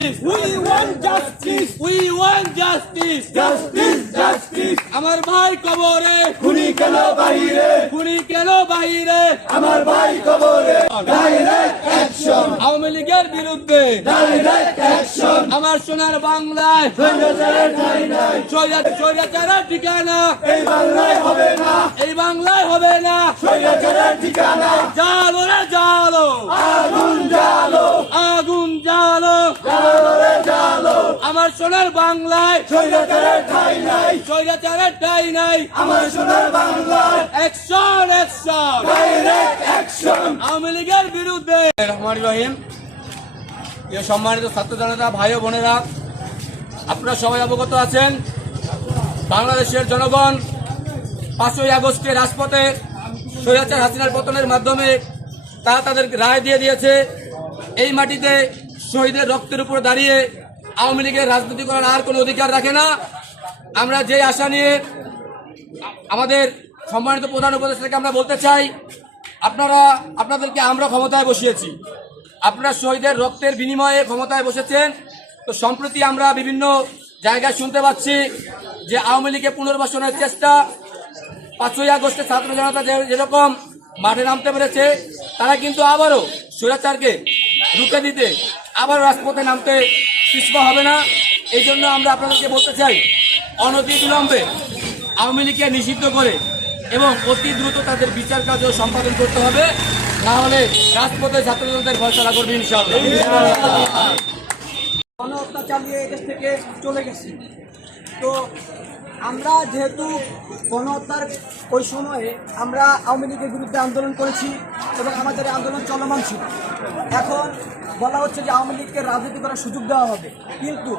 We want justice. We want justice. Justice, justice. আমার ভাই কবরে খুনি কেন বাহিরে? খুনি কেন বাহিরে? আমার ভাই কবরে। Direct action. আওয়ামী লীগের বিরুদ্ধে Direct action. আমার সোনার বাংলায় স্বৈরাচারের ঠাঁই নাই। স্বৈরাচারের ঠিকানা এই বাংলায় হবে না। এই বাংলায় হবে না। স্বৈরাচারের ঠিকানা। জালো রে জালো, আগুন জ্বালো, আগুন জালো, জ্বালো রে জ্বালো। আমার সোনার বাংলায় স্বৈরাচারের ঠাঁই নাই। স্বৈরাচারের ঠাঁই নাই। আমার সোনার বাংলায় action action direct action. Awami লীগের বিরুদ্ধে। রহমান রহিম। প্রিয় সম্মানিত ছাত্র জনতা, ভাই ও বোনেরা, আপনারা সবাই অবগত আছেন, বাংলাদেশের জনগণ 5ই আগস্টে রাজপথে স্বৈরাচার হাসিনার পতনের মাধ্যমে তারা তাদের রায় দিয়ে দিয়েছে। এই মাটিতে শহীদের রক্তের উপর দাঁড়িয়ে আওয়ামী লীগের রাজনীতি করার আর কোনো অধিকার রাখে না। আমরা যে আশা নিয়ে আমাদের সম্মানিত প্রধান উপদেষ্টাকে আমরা বলতে চাই, আপনাদেরকে আমরা ক্ষমতায় বসিয়েছি, আপনারা শহীদের রক্তের বিনিময়ে ক্ষমতায় বসেছেন। তো সম্প্রতি আমরা বিভিন্ন জায়গায় শুনতে পাচ্ছি যে আওয়ামী লীগের পুনর্বাসনের চেষ্টা, 5ই আগস্টে ছাত্র জনতা যেরকম মাঠে নামতে পেরেছে, তারা কিন্তু আবারও স্বৈরাচারকে রুখে দিতে আবারও রাজপথে নামতে পিছপা হবে না। এই জন্য আমরা আপনাদেরকে বলতে চাই, অনতিবিলম্বে আওয়ামী লীগকে নিষিদ্ধ করে এবং অতি দ্রুত তাদের বিচার কার্য সম্পাদন করতে হবে, না হলে রাজপথে ছাত্র জনতার ফয়সালা করবে ইনশাআল্লাহ। গণহত্যা চালিয়ে এদেশ থেকে চলে গেছি। তো আমরা যেহেতু গণহত্যার ওই সময়ে আমরা আওয়ামী লীগের বিরুদ্ধে আন্দোলন করেছি এবং আমাদের এই আন্দোলন চলমান ছিল। এখন বলা হচ্ছে যে আওয়ামী লীগকে রাজনীতি করার সুযোগ দেওয়া হবে, কিন্তু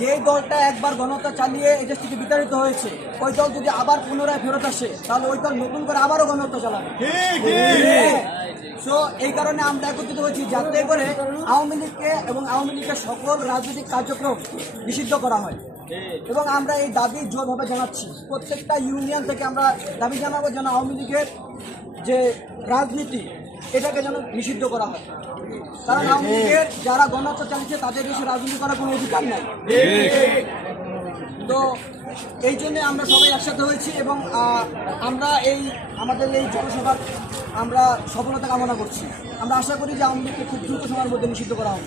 যে দলটা একবার গণহত্যা চালিয়ে এদেশ থেকে বিতাড়িত হয়েছে, ওই দল যদি আবার পুনরায় ফেরত আসে, তাহলে ওই দল নতুন করে আবারও গণহত্যা চালাবে। সো এই কারণে আমরা একত্রিত হয়েছি, যাতে করে আওয়ামী লীগকে এবং আওয়ামী লীগের সকল রাজনৈতিক কার্যক্রম নিষিদ্ধ করা হয়। এবং আমরা এই দাবি জোরভাবে জানাচ্ছি, প্রত্যেকটা ইউনিয়ন থেকে আমরা দাবি জানাবো যেন আওয়ামী লীগের যে রাজনীতি, এটাকে যেন নিষিদ্ধ করা হয়। কারণ আওয়ামী লীগের যারা গণহত্যা চালিয়েছে তাদের দেশে রাজনীতি করার কোনো অধিকার নাই। তো এই জন্য আমরা সবাই একসাথে হয়েছি এবং আমরা আমাদের এই জনসভার আমরা সফলতা কামনা করছি। আমরা আশা করি যে আওয়ামী লীগকে খুব দ্রুত সময়ের মধ্যে নিষিদ্ধ করা হবে।